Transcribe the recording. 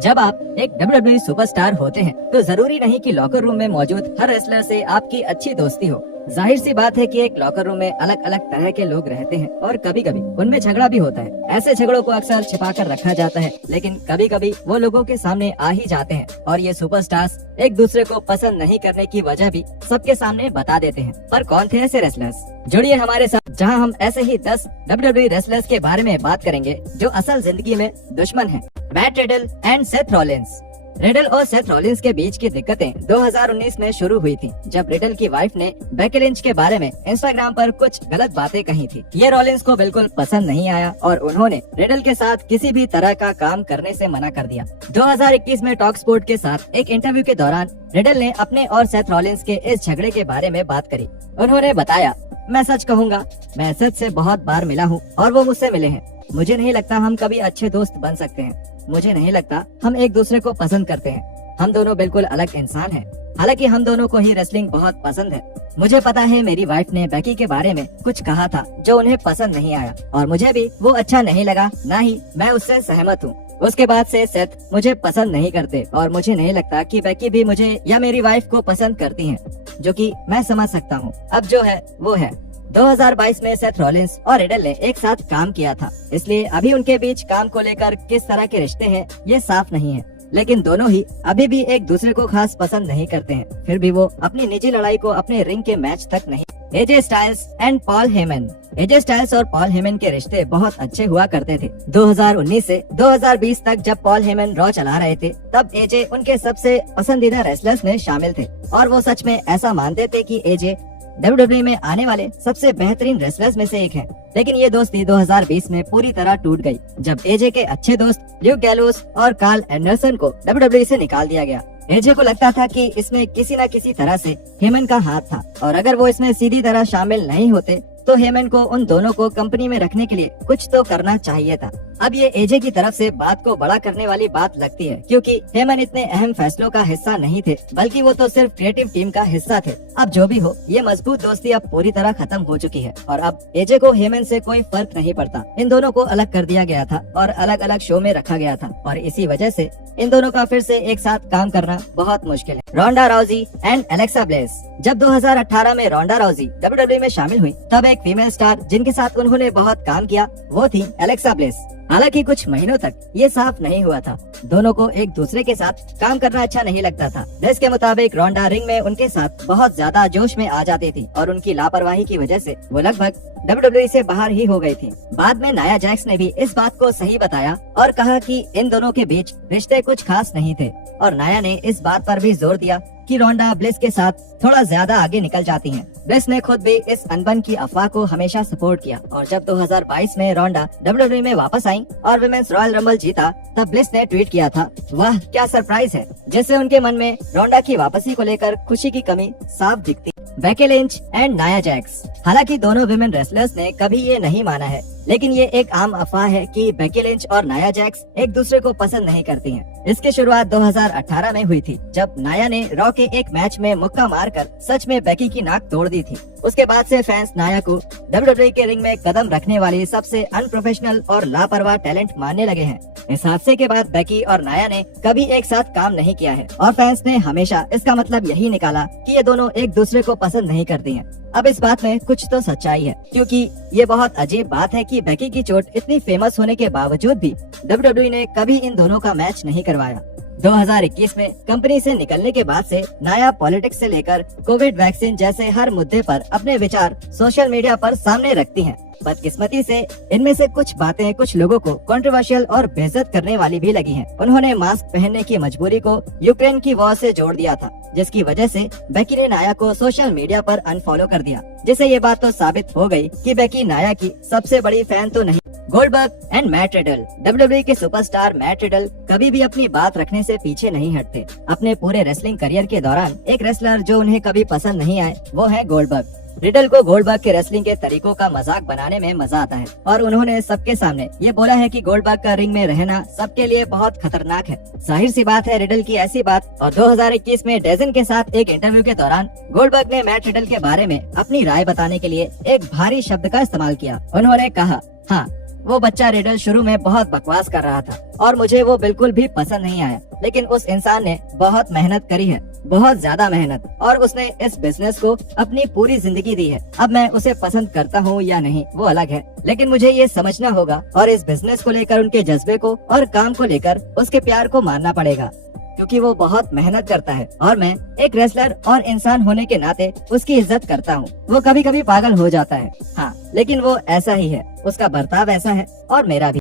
जब आप एक WWE सुपरस्टार होते हैं तो जरूरी नहीं कि लॉकर रूम में मौजूद हर रेसलर से आपकी अच्छी दोस्ती हो। जाहिर सी बात है कि एक लॉकर रूम में अलग अलग तरह के लोग रहते हैं और कभी कभी उनमें झगड़ा भी होता है। ऐसे झगड़ों को अक्सर छिपा कर रखा जाता है, लेकिन कभी कभी वो लोगों के सामने आ ही जाते हैं और ये सुपरस्टार्स एक दूसरे को पसंद नहीं करने की वजह भी सबके सामने बता देते हैं। पर कौन थे ऐसे रेसलर्स? जुड़िए हमारे साथ, जहां हम ऐसे ही 10 WWE रेसलर्स के बारे में बात करेंगे जो असल जिंदगी में दुश्मन हैं। Matt Riddle and Seth Rollins. Riddle और सेथ रॉलिंस के बीच की दिक्कतें 2019 में शुरू हुई थी, जब रिडल की वाइफ ने बेकी लिंच के बारे में इंस्टाग्राम पर कुछ गलत बातें कही थी। ये रॉलिंस को बिल्कुल पसंद नहीं आया और उन्होंने रिडल के साथ किसी भी तरह का काम करने से मना कर दिया। 2021 में टॉक स्पोर्ट के साथ एक इंटरव्यू के दौरान रिडल ने अपने और सेथ रॉलिंस के इस झगड़े के बारे में बात करी। उन्होंने बताया, मैं सच कहूँगा, मैं सेथ से बहुत बार मिला हूँ और वो मुझसे मिले हैं। मुझे नहीं लगता हम कभी अच्छे दोस्त बन सकते हैं। मुझे नहीं लगता हम एक दूसरे को पसंद करते हैं। हम दोनों बिल्कुल अलग इंसान हैं। हालांकि हम दोनों को ही रेसलिंग बहुत पसंद है। मुझे पता है मेरी वाइफ ने बेकी के बारे में कुछ कहा था जो उन्हें पसंद नहीं आया और मुझे भी वो अच्छा नहीं लगा, ना ही मैं उससे सहमत हूँ। उसके बाद से सेथ मुझे पसंद नहीं करते और मुझे नहीं लगता कि बेकी भी मुझे या मेरी वाइफ को पसंद करती है, जो कि मैं समझ सकता हूँ। अब जो है वो है। 2022 में सेथ रॉलिंस और रिडल ने एक साथ काम किया था, इसलिए अभी उनके बीच काम को लेकर किस तरह के रिश्ते हैं ये साफ नहीं है। लेकिन दोनों ही अभी भी एक दूसरे को खास पसंद नहीं करते हैं। फिर भी वो अपनी निजी लड़ाई को अपने रिंग के मैच तक नहीं। AJ Styles and Paul Heyman. AJ Styles और पॉल हेमन के रिश्ते बहुत अच्छे हुआ करते थे। 2019 से 2020 तक जब पॉल हेमन रॉ चला रहे थे, तब एजे उनके सबसे पसंदीदा रेसलर्स में शामिल थे और वो सच में ऐसा मानते थे कि एजे WWE में आने वाले सबसे बेहतरीन रेसलर्स में से एक है। लेकिन ये दोस्ती 2020 में पूरी तरह टूट गई, जब एजे के अच्छे दोस्त ल्यूक गैलोस और कार्ल एंडरसन को WWE से निकाल दिया गया। एजे को लगता था कि इसमें किसी न किसी तरह से हेमन का हाथ था और अगर वो इसमें सीधी तरह शामिल नहीं होते तो हेमन को उन दोनों को कंपनी में रखने के लिए कुछ तो करना चाहिए था। अब ये एजे की तरफ से बात को बड़ा करने वाली बात लगती है, क्योंकि हेमन इतने अहम फैसलों का हिस्सा नहीं थे, बल्कि वो तो सिर्फ क्रिएटिव टीम का हिस्सा थे। अब जो भी हो, ये मजबूत दोस्ती अब पूरी तरह खत्म हो चुकी है और अब एजे को हेमन से कोई फर्क नहीं पड़ता। इन दोनों को अलग कर दिया गया था और अलग अलग शो में रखा गया था और इसी वजह से इन दोनों का फिर से एक साथ काम करना बहुत मुश्किल है। रोंडा राउजी एंड एलेक्सा ब्लेस। जब 2018 में रोंडा राउजी WWE में शामिल हुई, तब एक फीमेल स्टार जिनके साथ उन्होंने बहुत काम किया वो थी एलेक्सा ब्लेस। हालांकि कुछ महीनों तक ये साफ नहीं हुआ था, दोनों को एक दूसरे के साथ काम करना अच्छा नहीं लगता था। ब्लेस के मुताबिक रोंडा रिंग में उनके साथ बहुत ज्यादा जोश में आ जाती थी और उनकी लापरवाही की वजह से वो लगभग WWE से बाहर ही हो गई थी। बाद में नाया जैक्स ने भी इस बात को सही बताया और कहा कि इन दोनों के बीच रिश्ते कुछ खास नहीं थे और नाया ने इस बात पर भी जोर दिया कि रोंडा ब्लेस के साथ थोड़ा ज्यादा आगे निकल जाती हैं। ब्लेस ने खुद भी इस अनबन की अफवाह को हमेशा सपोर्ट किया और जब 2022 में रोंडा WWE में वापस आई और विमेंस रॉयल रंबल जीता, तब ब्लेस ने ट्वीट किया था, वाह क्या सरप्राइज है, जिससे उनके मन में रोंडा की वापसी को लेकर खुशी की कमी साफ दिखती। Becky Lynch and Nia Jax. हालांकि दोनों विमेन रेसलर्स ने कभी ये नहीं माना है, लेकिन ये एक आम अफवाह है कि बेकी लिंच और नाया जैक्स एक दूसरे को पसंद नहीं करती हैं। इसकी शुरुआत 2018 में हुई थी, जब नाया ने रॉ के एक मैच में मुक्का मारकर सच में बेकी की नाक तोड़ दी थी। उसके बाद से फैंस नाया को WWE के रिंग में कदम रखने वाली सबसे अनप्रोफेशनल और लापरवाह टैलेंट मानने लगे हैं। इस हादसे के बाद बेकी और नाया ने कभी एक साथ काम नहीं किया है और फैंस ने हमेशा इसका मतलब यही निकाला कि ये दोनों एक दूसरे को पसंद नहीं करती हैं। अब इस बात में कुछ तो सच्चाई है, क्योंकि ये बहुत अजीब बात है कि बेकी की चोट इतनी फेमस होने के बावजूद भी WWE ने कभी इन दोनों का मैच नहीं करवाया। 2021 में कंपनी से निकलने के बाद से नाया पॉलिटिक्स से लेकर कोविड वैक्सीन जैसे हर मुद्दे पर अपने विचार सोशल मीडिया पर सामने रखती हैं। बदकिस्मती से इनमें से कुछ बातें कुछ लोगों को कंट्रोवर्शियल और बेइज्जत करने वाली भी लगी हैं। उन्होंने मास्क पहनने की मजबूरी को यूक्रेन की वॉर से जोड़ दिया था, जिसकी वजह से बेकी ने नाया को सोशल मीडिया पर अनफॉलो कर दिया, जिससे ये बात तो साबित हो गई कि बेकी नाया की सबसे बड़ी फैन तो नहीं। Goldberg and Matt Riddle. WWE के सुपरस्टार मैट रिडल कभी भी अपनी बात रखने से पीछे नहीं हटते। अपने पूरे रेसलिंग करियर के दौरान एक रेसलर जो उन्हें कभी पसंद नहीं आए वो है गोल्डबर्ग। रिडल को गोल्डबर्ग के रेसलिंग के तरीकों का मजाक बनाने में मजा आता है और उन्होंने सबके सामने ये बोला है कि गोल्डबर्ग का रिंग में रहना सबके लिए बहुत खतरनाक है। जाहिर सी बात है रिडल की ऐसी बात। और 2021 में डेजन के साथ एक इंटरव्यू के दौरान गोल्डबर्ग ने मैट रिडल के बारे में अपनी राय बताने के लिए एक भारी शब्द का इस्तेमाल किया। उन्होंने कहा, हाँ वो बच्चा रिडल शुरू में बहुत बकवास कर रहा था और मुझे वो बिल्कुल भी पसंद नहीं आया, लेकिन उस इंसान ने बहुत मेहनत करी है, बहुत ज्यादा मेहनत, और उसने इस बिजनेस को अपनी पूरी जिंदगी दी है। अब मैं उसे पसंद करता हूँ या नहीं वो अलग है, लेकिन मुझे ये समझना होगा और इस बिजनेस को लेकर उनके जज्बे को और काम को लेकर उसके प्यार को मानना पड़ेगा, क्योंकि वो बहुत मेहनत करता है और मैं एक रेसलर और इंसान होने के नाते उसकी इज्जत करता हूँ। वो कभी कभी पागल हो जाता है, हाँ, लेकिन वो ऐसा ही है, उसका बर्ताव ऐसा है और मेरा भी।